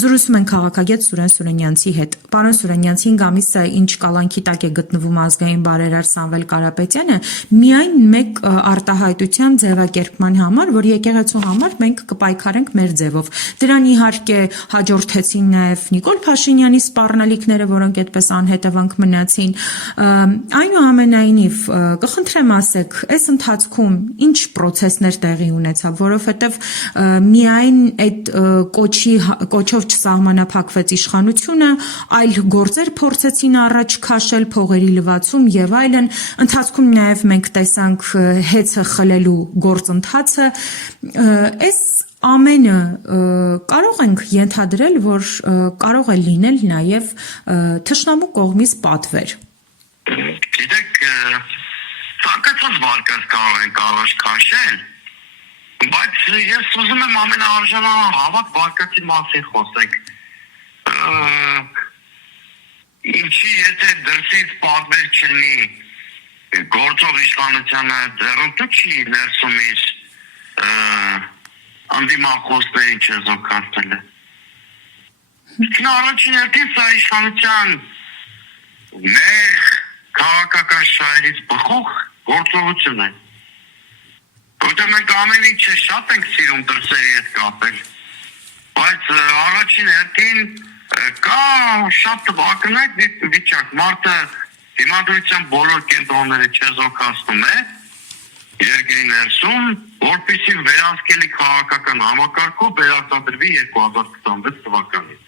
Զրուցում են քաղաքագետ Սուրեն Սուրենյանցի հետ։ Պարոն Սուրենյանց, 5 ամիսը ինչ կալանքի տակ է գտնվում ազգային բարերար Սամվել Կարապետյանը, միայն մեկ արտահայտության ձևակերպման համար, որ եկեղեցու համար մենք կպայքարենք մեր ձևով։ Դրան իհարկե հաջորդեցին նաև Նիկոլ Փաշինյանի սպառնալիքները, որոնք այդպես անհետևանք մնացին։ Այնուամենայնիվ, կխնդրեմ ասեք, այս ընթացքում ինչ պրոցեսներ տեղի ունեցավ, որովհետև միայն այդ կոչով չսահմանափակվեց իշխանությունը, այլ գործեր փորձեցին առաջ քաշել, փողերի լվացում եւ այլն, ընթացքում նաև մենք տեսանք հեծը խլելու գործընթացը, այս ամենը կարող ենք ենթադրել, որ կարող է լինել նաև թշնամու կողմից պատվեր։ Գիտեք, ցանկացած վարկած կարող ենք առաջ քաշել, բայց ես ուզում եմ ամենաարժանանալ հավաք վարկածի մասին խոսենք։ Ինչի եթե դրսից պատվեր չլինի գործող իշխանությանը ձեռնտու չի ներսում իր անդիմախոսներին չեզոքացնելը։ Առաջին հերթին սա իշխանության նեղ քաղաքական շահերից բխող գործողություն է։ Որտեղ մենք ամեն ինչը շատ ենք սիրում դրսերի հետ կապել, բայց առաջին հերթին կա շատ տվակնակ վիճակ, մարդը դիմադրության բոլոր կենտրոնները չեզոքացնում է երկրի ներսում, որպեսզի վերահսկելի քաղաքական համակարգով վերարտադրվի 2026 թվականին։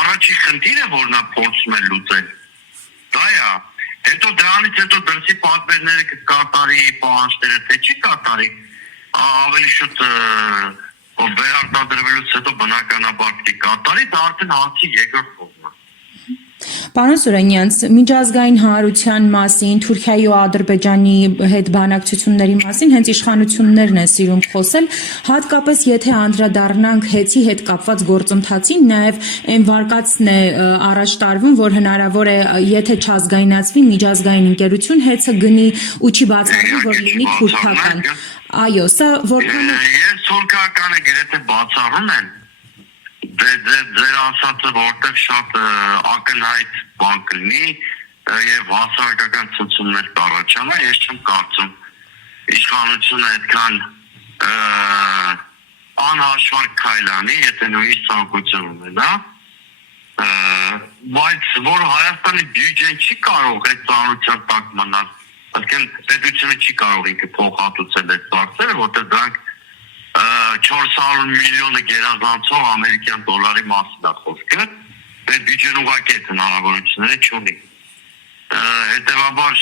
Առաջի խնդիրը, որ նա փորձում է լուծել, դա է, հետո դրանից հետո դրսի պատվերները կկատարի, պահանջները թե չի կատարի, ավելի շուտ վերարտադրվելուց հետո բնականաբար կկատարի, դա արդեն հարցի երկրորդ կողմն է։ Պարոն Սուրենյանց, միջազգային հանրության մասին, Թուրքիայի ու Ադրբեջանի հետ բանակցությունների մասին հենց իշխանություններն են սիրում խոսել, հատկապես եթե անդրադառնանք հեծի հետ կապված գործընթացին, նաև այն վարկածն է առաջ տարվում, որ հնարավոր է, եթե չազգայնացվի միջազգային ընկերություն, հեծը գնի ու չի բացառվում, որ լինի թուրքական։ Այո, սա որքան Ես թուրքականը գրեթե բացառում են ձեր ասածը, որտեղ շատ ակնհայտ բան կլինի եւ հասարակական ցնցումներ կառաջանա, ես չեմ կարծում իշխանությունը այդքան անհաշվար քայլանի, եթե նույնիսկ ցանկություն ունենա, բայց որ Հայաստանի բյուջեն չի կարող այդ ծանրության տակ մնալ, այսինքն պետությունը չի կարող ինքը փոխհատուցել այդ ծախսերը, որտեղ դրանք 400 միլիոնը գերազանցող ամերիկյան դոլարի մասին է խոսքը, այդ բյուջեն ուղղակի այդ հնարավորությունները չունի։ Հետևաբար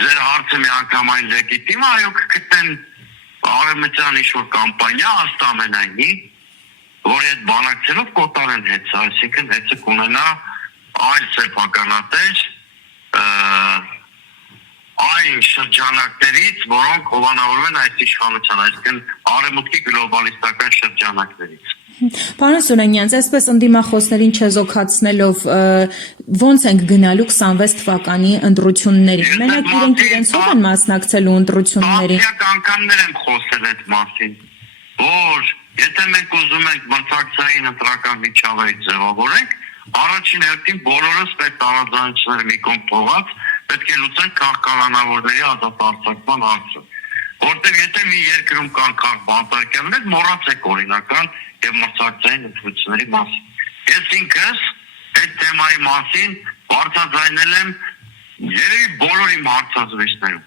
ձեր հարցը միանգամայն լեգիտիմ է, այո կգտնեն արևմտյան ինչ-որ կամպանիա աստամենայնի, որի հետ բանակցելով կոտարեն հեծը, այսինքն հեծը կունենա այլ սեփականատեր այն շրջանակներից, որոնք հովանավորվում են այս իշխանության, այսինքն արևմուտքի գլոբալիստական շրջանակներից։ Պարոն Սուրենյանց, այսպես ընդդիմախոսներին չեզոքացնելով ոնց ենք գնալու 26 թվականի ընտրություններին։ Մենակ իրենք են մասնակցելու ընտրություններին։ Տասնյակ անգամներ եմ խոսել այդ մասին, որ եթե մենք ուզում ենք մրցակցային ընտրական միջավայր ձևավորենք, առաջին հերթին բոլորս պետք տարաձայնությունները մի կողմ թողած պետք է լուծենք քաղաքականավորների ազատ արձակման հարցը։ Որտեղ եթե մի երկրում կան քաղաքաբանտարկյաններ, մոռացեք օրինական եւ մրցակցային ընտրությունների մասին։ Ես ինքս այդ թեմայի մասին բարձրաձայնել եմ երևի բոլոր իմ հարցազրույցներում։